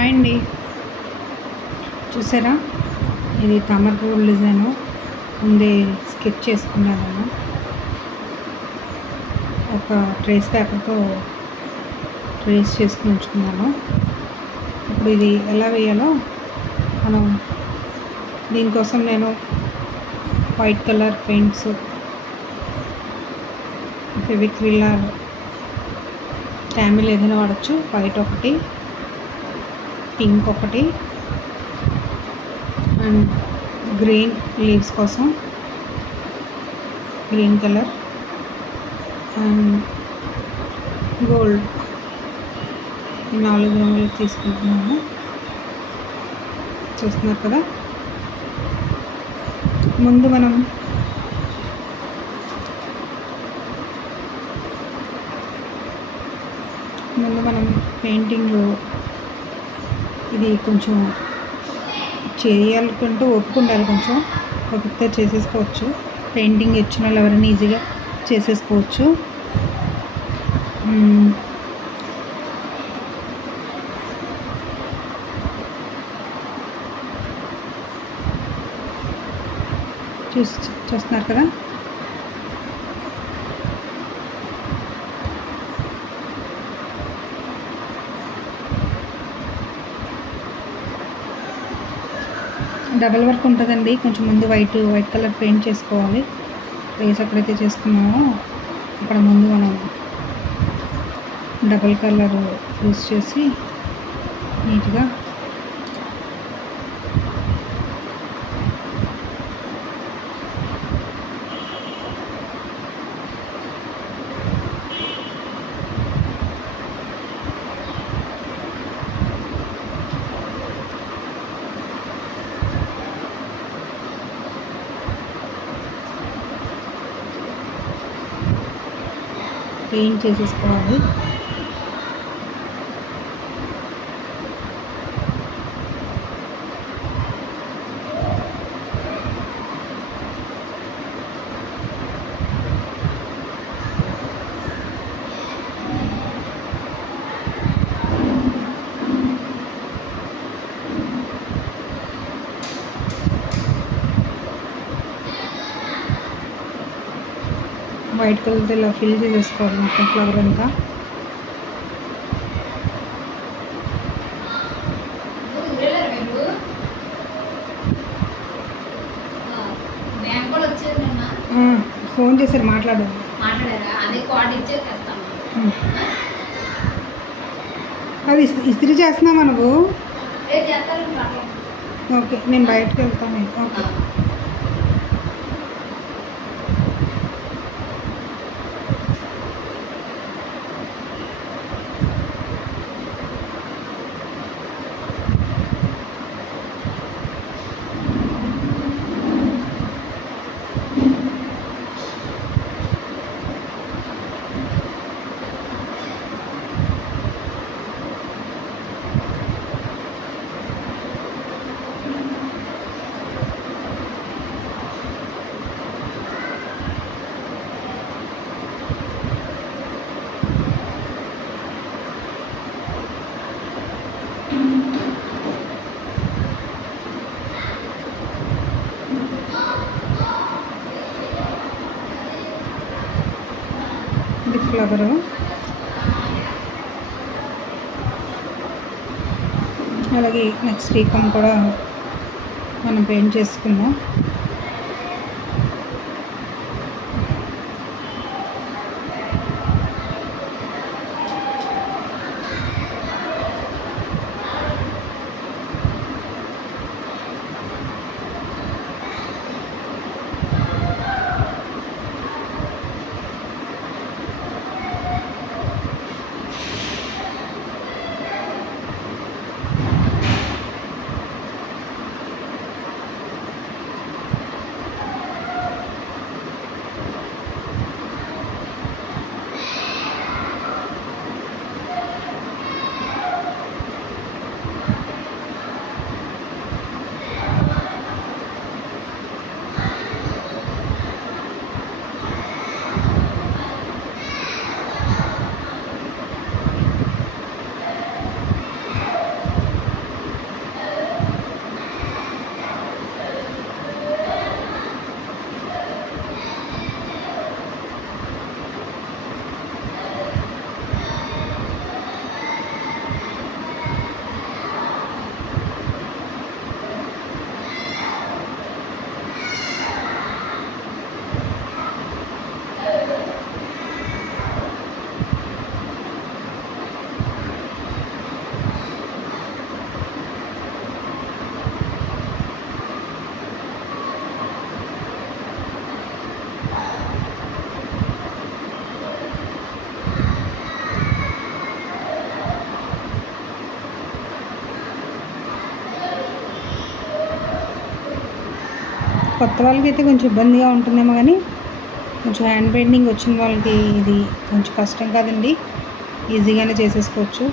Hi అండి. చూసారా? ఇది తామర డిజైను. ముందే స్కెచ్ చేసుకున్నాను ఒక ట్రేస్ పేపర్తో ట్రేస్ చేసుకుని ఉంచుకున్నాను. ఇప్పుడు ఇది ఎలా వేయాలో మనం దీనికోసం నేను వైట్ కలర్ పెయింట్స్ ఫెవిక్రిల్లర్ ట్యామిల్ ఏదైనా వాడచ్చు వైట్ ఒకటి. పింక్ ఒకటి. అండ్ గ్రీన్ లీవ్స్ కోసం. Green colour. And gold. ఈ నాలుగు రంగులు తీసుకుంటున్నాను. చూస్తున్నారు కదా? ముందు మనం ముందు మనం పెయింటింగ్లో ఇది కొంచెం చేయాలనుకుంటే ఒప్పుకుంటారు కొంచెం. ఓపికతో చేసేసుకోవచ్చు. పెయింటింగ్ ఇచ్చిన వాళ్ళు ఎవరైనా ఈజీగా చేసేసుకోవచ్చు. చూస్తున్నారు కదా? డబల్ వర్క్ ఉంటుందండి. కొంచెం ముందు వైట్ వైట్ కలర్ పెయింట్ చేసుకోవాలి. ఫేస్ ఎక్కడైతే చేసుకున్నామో అక్కడ ముందు మనం డబల్ కలర్ యూస్ చేసి నీట్గా క్లీన్ చేసేసుకోవాలి. వైట్ కలర్తో ఇలా ఫిల్ చేసేసుకోవాలి మొత్తం ఫ్లవర్ అంతా. ఫోన్ చేశారు మాట్లాడు మాట్లాడారా? అదే ఇస్త్రీ చేస్తున్నావా నువ్వు? ఓకే నేను బయటకు వెళ్తాను. ఓకే. ఇది అలాగే నెక్స్ట్ టీకం కూడా మనం పెయింట్ చేసుకుందాం. కొత్త వాళ్ళకి అయితే కొంచెం ఇబ్బందిగా ఉంటుందేమో కానీ కొంచెం హ్యాండ్ పెయింటింగ్ వచ్చిన వాళ్ళకి ఇది కొంచెం కష్టం కాదండి. ఈజీగానే చేసేసుకోవచ్చు.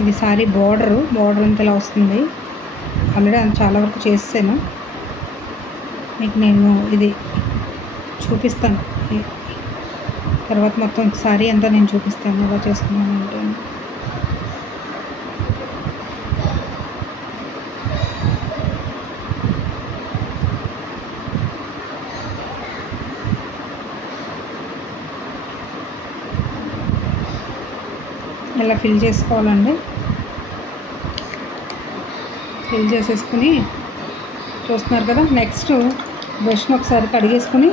ఇది సారీ బార్డరు బార్డర్ అంతా ఇలా వస్తుంది. ఆల్రెడీ చాలా వరకు చేసాను మీకు నేను ఇది చూపిస్తాను. తర్వాత మొత్తం సారీ అంతా నేను చూపిస్తాను ఎలా చేసుకున్నాను అంటే. ఇలా ఫిల్ చేసుకోవాలండి. ఫిల్ చేసేసుకుని చూస్తున్నారు కదా నెక్స్ట్ బ్రష్ని ఒకసారి కడిగేసుకుని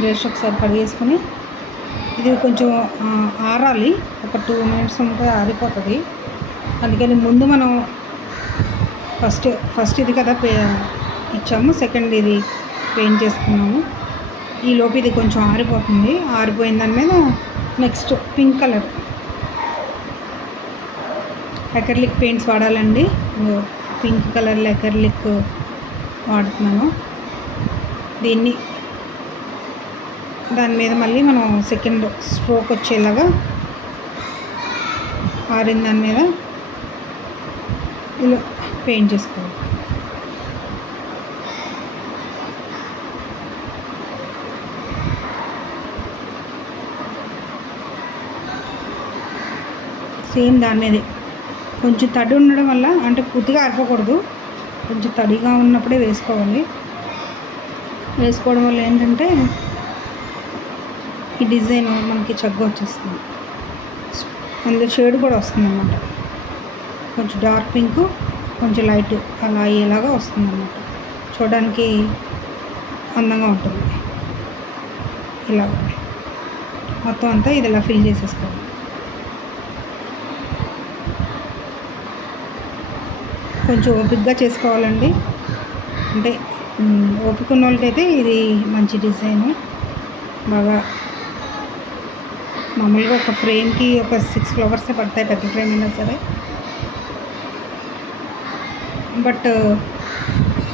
బ్రష్ ఒకసారి కడిగేసుకుని ఇది కొంచెం ఆరాలి. ఒక టూ మినిట్స్ ఉంటే ఆరిపోతుంది. అందుకని ముందు మనం ఫస్ట్ ఫస్ట్ ఇది కదా పే ఇచ్చాము. సెకండ్ ఇది పెయింట్ చేసుకున్నాము. ఈ లోపు ఇది కొంచెం ఆరిపోతుంది. ఆరిపోయిన దాని మీద next pink colour. Acrylic paints వాడాలండి. Pink colour acrylic వాడుతున్నాను. దీన్ని దాని మీద మళ్ళీ మనం సెకండ్ స్ట్రోక్ వచ్చేలాగా ఆరిన దాని మీద ఇలా పెయింట్ చేసుకోవాలి. సేమ్ దాని మీదే. కొంచెం తడి ఉండడం వల్ల అంటే పూర్తిగా అరపకూడదు. కొంచెం తడిగా ఉన్నప్పుడే వేసుకోవాలి. వేసుకోవడం వల్ల ఏంటంటే ఈ డిజైన్ మనకి చక్కగా వచ్చేస్తుంది. అందులో షేడ్ కూడా వస్తుంది అన్నమాట కొంచెం డార్క్ పింక్ కొంచెం లైట్ అలా అయ్యేలాగా వస్తుంది అన్నమాట చూడడానికి అందంగా ఉంటుంది. ఇలా మొత్తం అంతా ఇది ఇలా ఫిల్ చేసేసుకోవాలి. కొంచెం ఓపిక్గా చేసుకోవాలండి. అంటే మ్, ఓపిక ఉన్న వాళ్ళకైతే ఇది మంచి డిజైన్. బాగా మామూలుగా ఒక ఫ్రేమ్కి ఒక సిక్స్ ఫ్లవర్సే పడతాయి పెద్ద ఫ్రేమ్ అయినా సరే. బట్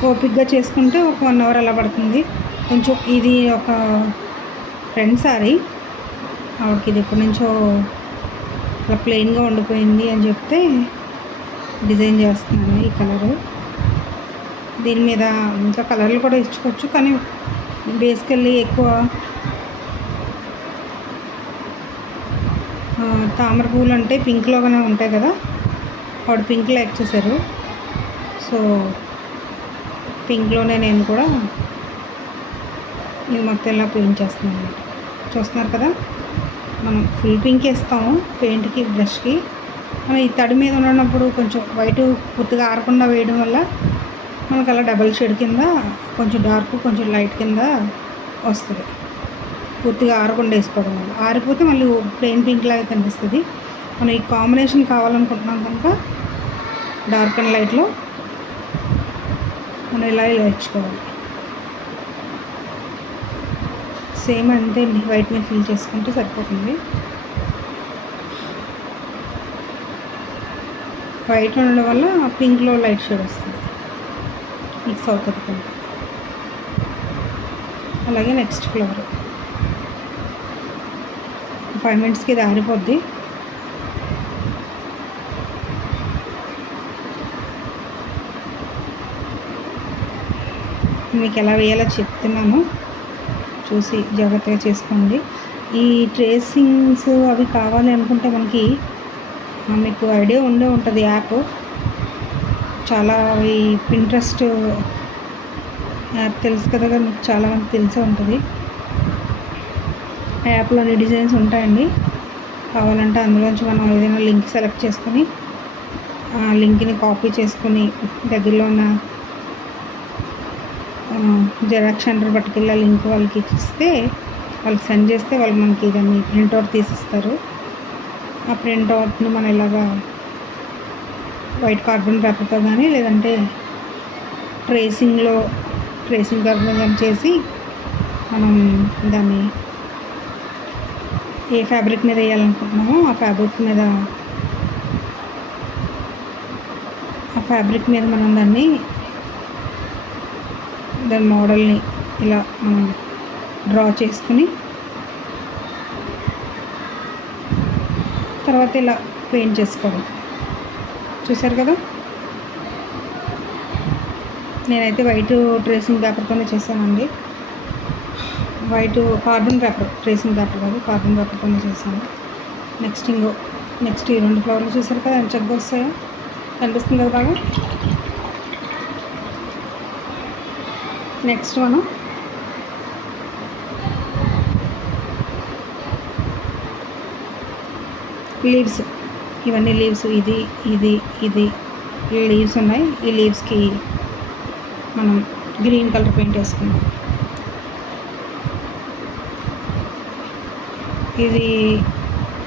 ఓపిక్గా చేసుకుంటే ఒక వన్ అవర్ అలా పడుతుంది. కొంచెం ఇది ఒక ఫ్రెండ్ సారీ. ఆవిడకి ఇది ఎప్పటి నుంచో అలా ప్లెయిన్గా ఉండిపోయింది అని చెప్తే డిజైన్ చేస్తున్నాను ఈ కలరు. దీని మీద ఇంకా కలర్లు కూడా ఇచ్చుకోవచ్చు కానీ బేసికల్లీ ఎక్కువ తామర పూలు అంటే పింక్లోగానే ఉంటాయి కదా వాడు పింక్ లైక్ చేశారు. సో పింక్లోనే నేను కూడా ఇది మొత్తం ఇలా పెయింట్ చేస్తున్నాను. చూస్తున్నారు కదా మనం ఫుల్ పింక్ వేస్తాము పెయింట్కి బ్రష్కి మనం ఈ తడి మీద ఉన్నప్పుడు కొంచెం వైట్ పూర్తిగా ఆరకుండా వేయడం వల్ల మనకు అలా డబల్ షేడ్ కింద కొంచెం డార్క్ కొంచెం లైట్ కింద వస్తుంది. పూర్తిగా ఆరకుండా వేసుకోవడం వల్ల. ఆరిపోతే మళ్ళీ ప్లెయిన్ పింక్ లాగా కనిపిస్తుంది. మనం ఈ కాంబినేషన్ కావాలనుకుంటున్నాం కనుక డార్క్ అండ్ లైట్లో మనం ఇలా ఇలా ఇచ్చుకోవాలి సేమ్ అంతే అండి. వైట్ మీద ఫిల్ చేసుకుంటే సరిపోతుంది. వైట్ ఉండడం వల్ల పింక్లో లైట్ షేడ్ వస్తుంది. మిక్స్ అవుతుంది కొంచెం అలాగే నెక్స్ట్ ఫ్లవర్. ఫైవ్ మినిట్స్కి ఇది ఆరిపోద్ది. మీకు ఎలా వేయాలో చెప్తున్నాను. చూసి జాగ్రత్తగా చేసుకోండి. ఈ ట్రేసింగ్స్ అవి కావాలి అనుకుంటే మనకి మీకు ఐడియా ఉండే ఉంటుంది యాప్. చాలా ఈ పింట్రెస్ట్ యాప్ తెలుసు కదా మీకు చాలా మంది తెలిసే ఉంటుంది. ఆ యాప్లోని డిజైన్స్ ఉంటాయండి. కావాలంటే అందులోంచి మనం ఏదైనా లింక్ సెలెక్ట్ చేసుకొని ఆ లింక్ని కాపీ చేసుకొని దగ్గరలో ఉన్న జెరాక్స్ సెంటర్ పట్టుకెళ్ళి లింక్ వాళ్ళకి ఇస్తే వాళ్ళకి సెండ్ చేస్తే వాళ్ళు మనకి దాన్ని ప్రింట్అవుట్ తీసిస్తారు. ఆ ప్రింట్అవుట్ని మనం ఇలాగా వైట్ కార్బన్ పేపర్తో కానీ లేదంటే ట్రేసింగ్లో ట్రేసింగ్ పేపర్ కానీ చేసి మనం దాన్ని ఏ ఫ్యాబ్రిక్ మీద వేయాలనుకుంటున్నామో ఆ ఫ్యాబ్రిక్ మీద ఆ ఫ్యాబ్రిక్ మీద మనం దాన్ని దాని మోడల్ని ఇలా మనం డ్రా చేసుకుని తర్వాత ఇలా పెయింట్ చేసుకోవడం చూసారు కదా? నేనైతే వైట్ ట్రేసింగ్ పేపర్తోనే చేశానండి. White carbon paper tracing paper కాదు కార్బన్ పేపర్తోనే చేశాను. నెక్స్ట్ ఇంకో నెక్స్ట్ ఈ రెండు ఫ్లవర్లు చూసారు కదా? ఎంత చక్కగా వస్తాయో? కనిపిస్తుంది కదా బాగా? నెక్స్ట్ మనం లీవ్స్ ఇవన్నీ లీవ్స్ ఇది ఇది ఇది. లీవ్స్ ఉన్నాయి. ఈ లీవ్స్కి మనం గ్రీన్ కలర్ పెయింట్ వేసుకున్నాం ఇది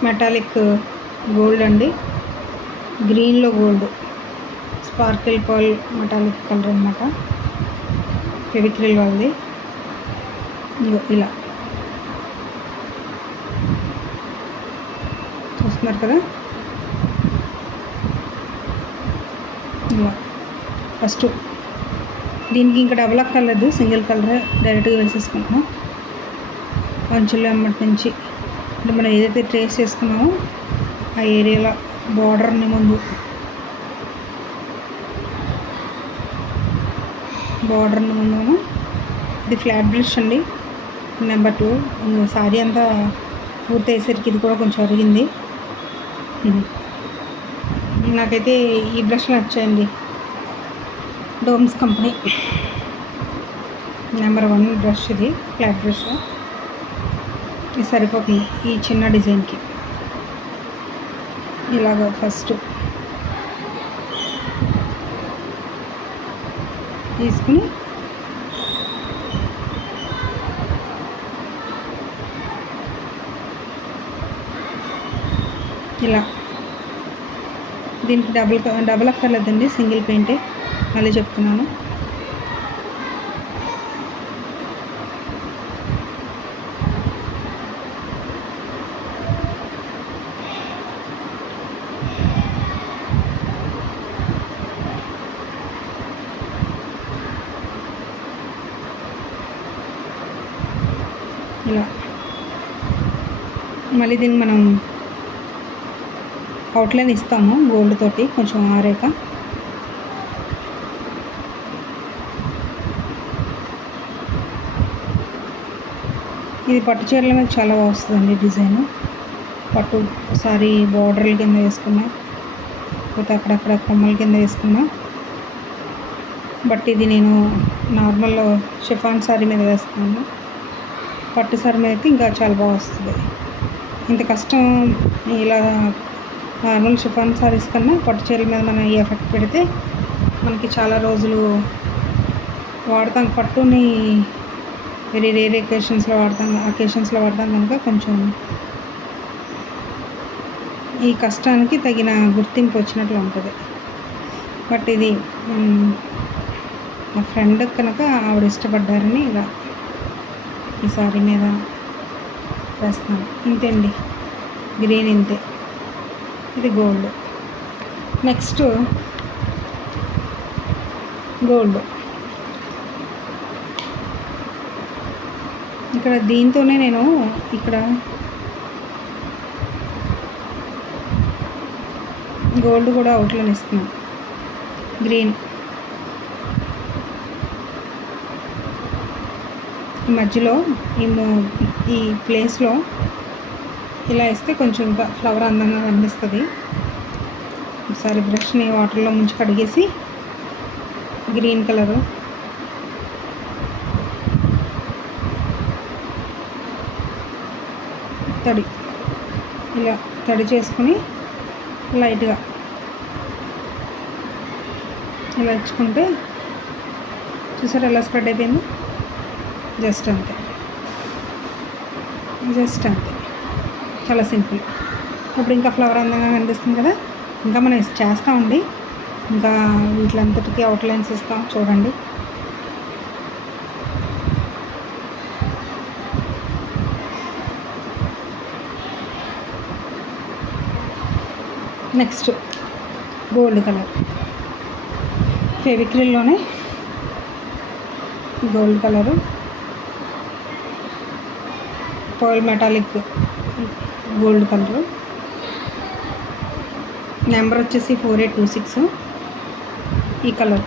మెటాలిక్ గోల్డ్ అండి. గ్రీన్లో gold sparkle pearl metallic colour అనమాట ఫెవిక్రిల్ వాళ్ళది. ఇలా. చూస్తున్నారు కదా? ఫస్ట్ దీనికి ఇంకా డబుల్ అక్కర్లేదు సింగిల్ కలర్ డైరెక్ట్గా వేసేసుకుంటున్నాం. అంచుల అమ్మటి నుంచి అంటే మనం ఏదైతే ట్రేస్ చేసుకున్నామో ఆ ఏరియాలో బార్డర్ని ముందు బార్డర్ని ముందు మనం ఇది ఫ్లాట్ బ్రష్ అండి. నెంబర్ టూ సారీ అంతా పూర్తి అయ్యేసరికి ఇది కూడా కొంచెం అరిగింది. నాకైతే ఈ brush నచ్చాయండి Doms company. Number one brush ఇది ఫ్లాట్ బ్రష్. ఇది సరిపోతుంది ఈ చిన్న డిజైన్కి. ఇలాగ ఫస్ట్. తీసుకుని ఇలా. దీనికి డబుల్ డబుల్ అక్కర్లేదండి సింగిల్ పెయింటే. మళ్ళీ చెప్తున్నాను. ఇలా. మళ్ళీ దీన్ని మనం అవుట్లైన్ ఇస్తాము గోల్డ్ తోటి కొంచెం ఆరాక ఇది పట్టు చీరల మీద చాలా వస్తుందండి డిజైన్. పట్టు సారీ బార్డర్ల కింద వేసుకున్నా లేకపోతే అక్కడక్కడ కొమ్మల కింద వేసుకున్నా. బట్ ఇది నేను నార్మల్ షిఫాన్ సారీ మీద వేస్తున్నాను పట్టు సారీ మీద అయితే ఇంకా చాలా బాగా వస్తుంది. ఇంత కష్టం ఇలా నార్మల్ షిఫాన్ సారీస్ కన్నా పట్టు చీరల మీద మనం ఈ ఎఫెక్ట్ పెడితే మనకి చాలా రోజులు వాడతాం. పట్టుని వెరీ రేర్ ఎకేషన్స్లో వాడతాం. అకేషన్స్లో వాడతాం కనుక కొంచెం ఈ కష్టానికి తగిన గుర్తింపు వచ్చినట్లు ఉంటుంది. బట్ ఇది మా ఫ్రెండ్ కనుక ఆవిడ ఇష్టపడ్డారని ఇలా ఈ సారీ మీద వేస్తున్నాను ఇంతే అండి. గ్రీన్ ఇంతే. ఇది గోల్డ్. Next gold. ఇక్కడ దీంతోనే నేను ఇక్కడ గోల్డ్ కూడా అవుట్లైన్ ఇస్తున్నాను. గ్రీన్. ఈ మధ్యలో ఈ ఈ ప్లేస్లో ఇలా వేస్తే కొంచెం ఇంకా ఫ్లవర్ అందంగా కనిపిస్తుంది. ఒకసారి బ్రష్ని వాటర్లో ముంచి కడిగేసి గ్రీన్ కలరు. తడి. ఇలా తడి చేసుకుని లైట్గా ఇలా ఇచ్చుకుంటే చూసారు ఎలా స్ప్రెడ్ అయిపోయింది? జస్ట్ అంతే. జస్ట్ అంతే. చాలా సింపుల్. ఇప్పుడు ఇంకా ఫ్లవర్ అందంగా కనిపిస్తుంది కదా? ఇంకా మనం చేస్తామండి. ఇంకా వీటిలంతటికి అవుట్లైన్స్ ఇస్తాం. చూడండి. Next gold colour. ఫెవిక్రిల్లోనే gold colour. Pearl metallic. Gold colour number వచ్చేసి ఫోర్ ఎయిట్ టూ సిక్స్ ఈ కలర్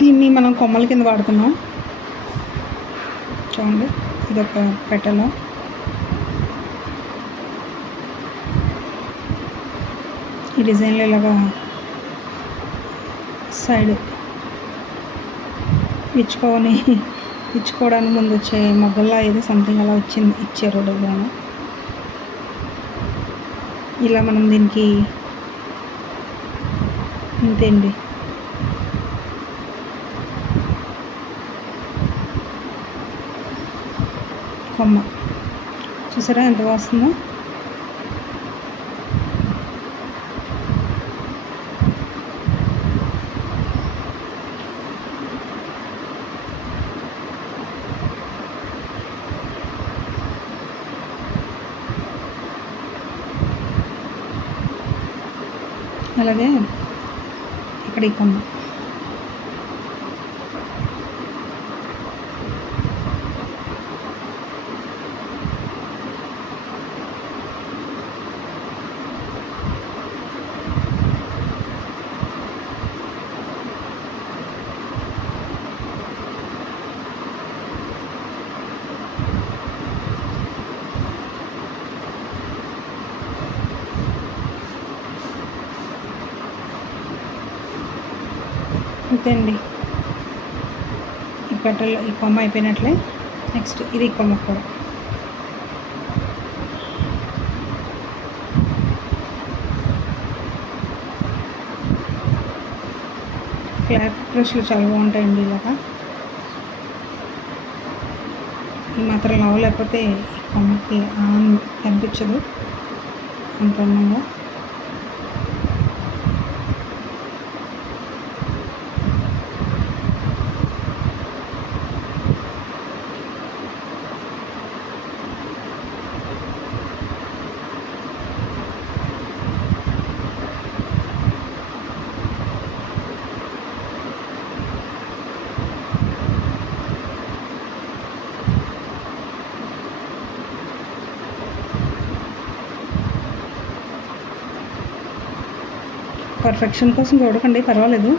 దీన్ని మనం కొమ్మల కింద వాడుతున్నాం. చూడండి ఇదొక పెట్టెలో. ఈ డిజైన్లో ఇలాగా సైడ్ ఇచ్చుకొని ఇచ్చుకోవడానికి ముందు వచ్చే మగ్గల్లో ఏదో సంథింగ్ అలా వచ్చింది ఇచ్చారు డిజైన్ ఇలా మనం దీనికి అంతే అండి కొమ్మ. చూసారా ఎంత వస్తుందో అలాగే ఇక్కడ ఈ కొమ్మ. అండి ఈ కట్టలో ఈ కొమ్మ అయిపోయినట్లే నెక్స్ట్ ఇది కొమ్మ కూడా. ఫ్లాట్ బ్రష్లు చాలా బాగుంటాయండి ఇలాగా. ఈ మాత్రం లవ్ లేకపోతే ఈ కొమ్మకి ఆన్ కనిపించదు. అంత అందంగా. పర్ఫెక్షన్ కోసం చూడకండి పర్వాలేదు.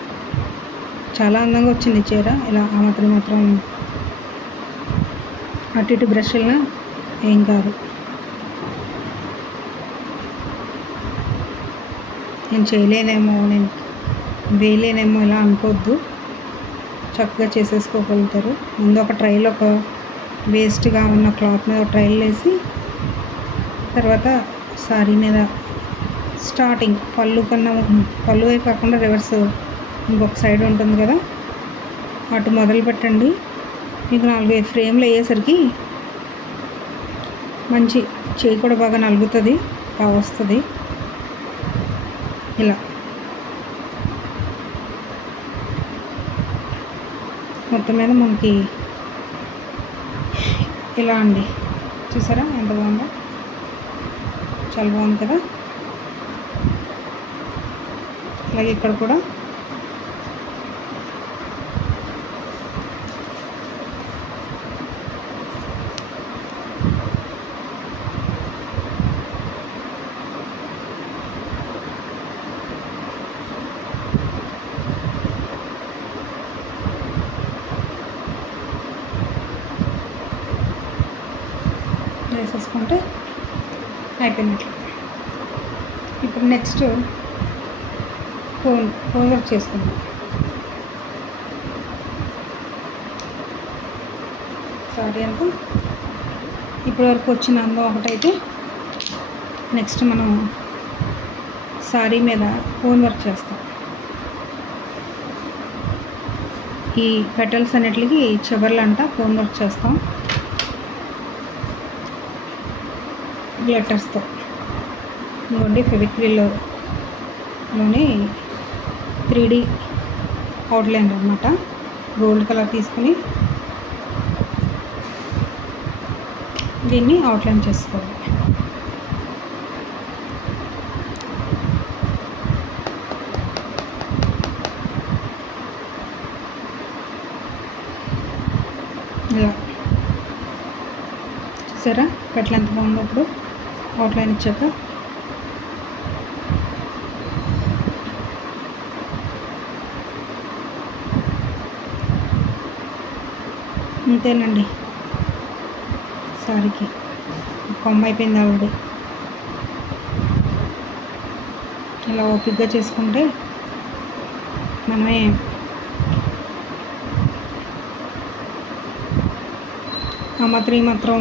చాలా అందంగా వచ్చింది చీర. ఇలా ఆ మాత్రం మాత్రం అటు ఇటు బ్రష్లన ఏం కాదు. నేను చేయలేనేమో నేను వేయలేనేమో ఇలా అనుకోవద్దు. చక్కగా చేసేసుకోగలుగుతారు. ముందు ఒక ట్రైల్ ఒక వేస్ట్గా ఉన్న క్లాత్ మీద ఒక ట్రైల్ వేసి తర్వాత సారీ మీద స్టార్టింగ్ పళ్ళు కన్నా పళ్ళు వైపు కాకుండా రివర్స్ ఇంకొక సైడ్ ఉంటుంది కదా. అటు మొదలు పెట్టండి. మీకు నాలుగైదు ఫ్రేమ్లు అయ్యేసరికి మంచి చేయి కూడా బాగా నలుగుతుంది బాగా వస్తుంది. ఇలా. మొత్తం మీద మనకి ఇలా అండి. చూసారా? ఎంత బాగుందో? చాలా బాగుంది కదా? అలాగే ఇక్కడ కూడా. వేసేసుకుంటే అయిపోయినట్లు ఇప్పుడు నెక్స్ట్ ఫోన్ ఫోన్ వర్క్ చేసుకుందాం. సారీ అంతా. ఇప్పటివరకు వచ్చిన అందం ఒకటైతే నెక్స్ట్ మనం సారీ మీద ఫోన్ వర్క్ చేస్తాం. ఈ పెటల్స్ అన్నిటికి చివర్లంట ఫోన్ వర్క్ చేస్తాం. లెటర్స్తో. ఇంకోండి ఫెవిక్రిల్లోని త్రీ డీ అవుట్లైన్ అనమాట గోల్డ్ కలర్ తీసుకుని దీన్ని అవుట్లైన్ చేసుకోవాలి. ఇలా. చూసారా? పెట్ల ఎంత బాగుందో ఇప్పుడు? అవుట్లైన్ ఇచ్చాక. అంతేనండి. సారికి. కొమ్మ అయిపోయింది ఆల్రెడీ. ఇలా ఓపిక్గా చేసుకుంటే మనమే ఆ మాత్రం ఈ మాత్రం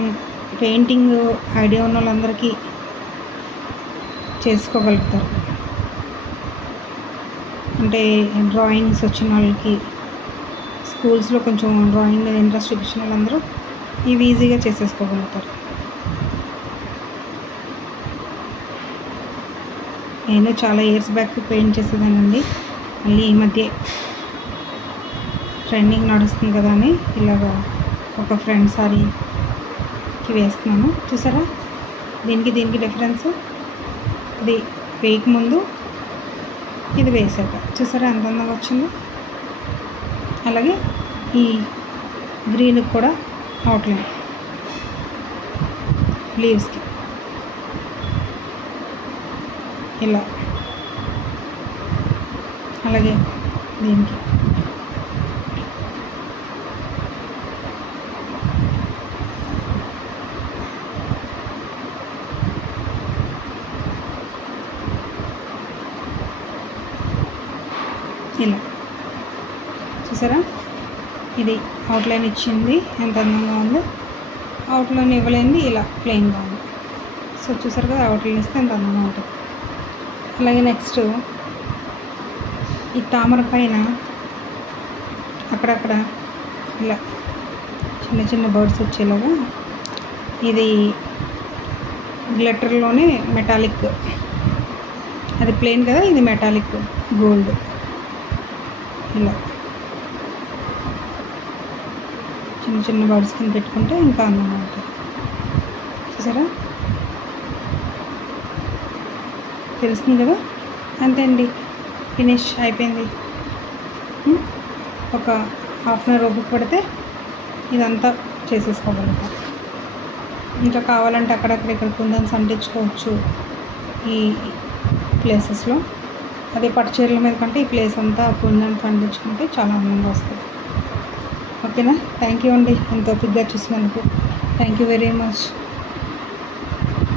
పెయింటింగ్ ఐడియా ఉన్న వాళ్ళందరికీ చేసుకోగలుగుతారు. అంటే డ్రాయింగ్స్ వచ్చిన వాళ్ళకి స్కూల్స్లో కొంచెం డ్రాయింగ్ మీద ఇంట్రెస్ట్ చూపించిన వాళ్ళందరూ ఇవి ఈజీగా చేసేసుకోగలుగుతారు. నేను చాలా ఇయర్స్ బ్యాక్ పెయింట్ చేసేదానండి మళ్ళీ ఈ మధ్య ట్రెండింగ్ నడుస్తుంది కదా అని ఇలాగా ఒక ఫ్రెండ్ సారీకి వేస్తున్నాను. చూసారా? దీనికి దీనికి డిఫరెన్స్ ఇది వేయక ముందు ఇది వేసాక. చూసారా? ఎంత అందంగా వచ్చిందో. అలాగే ఈ గ్రీన్ కూడా అవుట్లైన్ లీవ్స్కి ఇలా. అలాగే దీనికి. ఇలా. చూసారా? ఇది అవుట్లైన్ ఇచ్చింది. ఎంత అందంగా ఉందో. అవుట్లైన్ ఇవ్వలేంది ఇలా ప్లెయిన్గా ఉంది. సో చూసారు కదా అవుట్లైన్ ఇస్తే ఎంత అందంగా ఉంటుంది. అలాగే నెక్స్ట్ ఈ తామర పైన అక్కడక్కడ ఇలా చిన్న చిన్న బర్డ్స్ వచ్చేలాగా ఇది గ్లిటర్లోనే మెటాలిక్ అది ప్లెయిన్ కదా ఇది మెటాలిక్ గోల్డ్ ఇలా. చిన్న చిన్న బర్డ్స్ కింద పెట్టుకుంటే ఇంకా అందంగా ఉంటుంది. చూసారా? తెలుస్తుంది కదా? అంతే అండి. ఫినిష్ అయిపోయింది. ఒక హాఫ్ అన్ అవర్ ఓపిక పడితే ఇదంతా చేసేసుకోగలుగుతాం. ఇంకా కావాలంటే అక్కడక్కడ ఇక్కడ కుందన్స్ అంటించుకోవచ్చు ఈ ప్లేసెస్లో అదే పట్టు చీరల మీద కంటే ఈ ప్లేస్ అంతా కుందన్స్ అంటించుకుంటే చాలా అందంగా వస్తుంది. ఓకేనా? థ్యాంక్ యూ అండి. ఇంత ఓపిక్గా చూసినందుకు. Thank you very much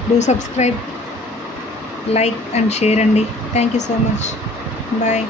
do subscribe like and share అండి. Thank you so much bye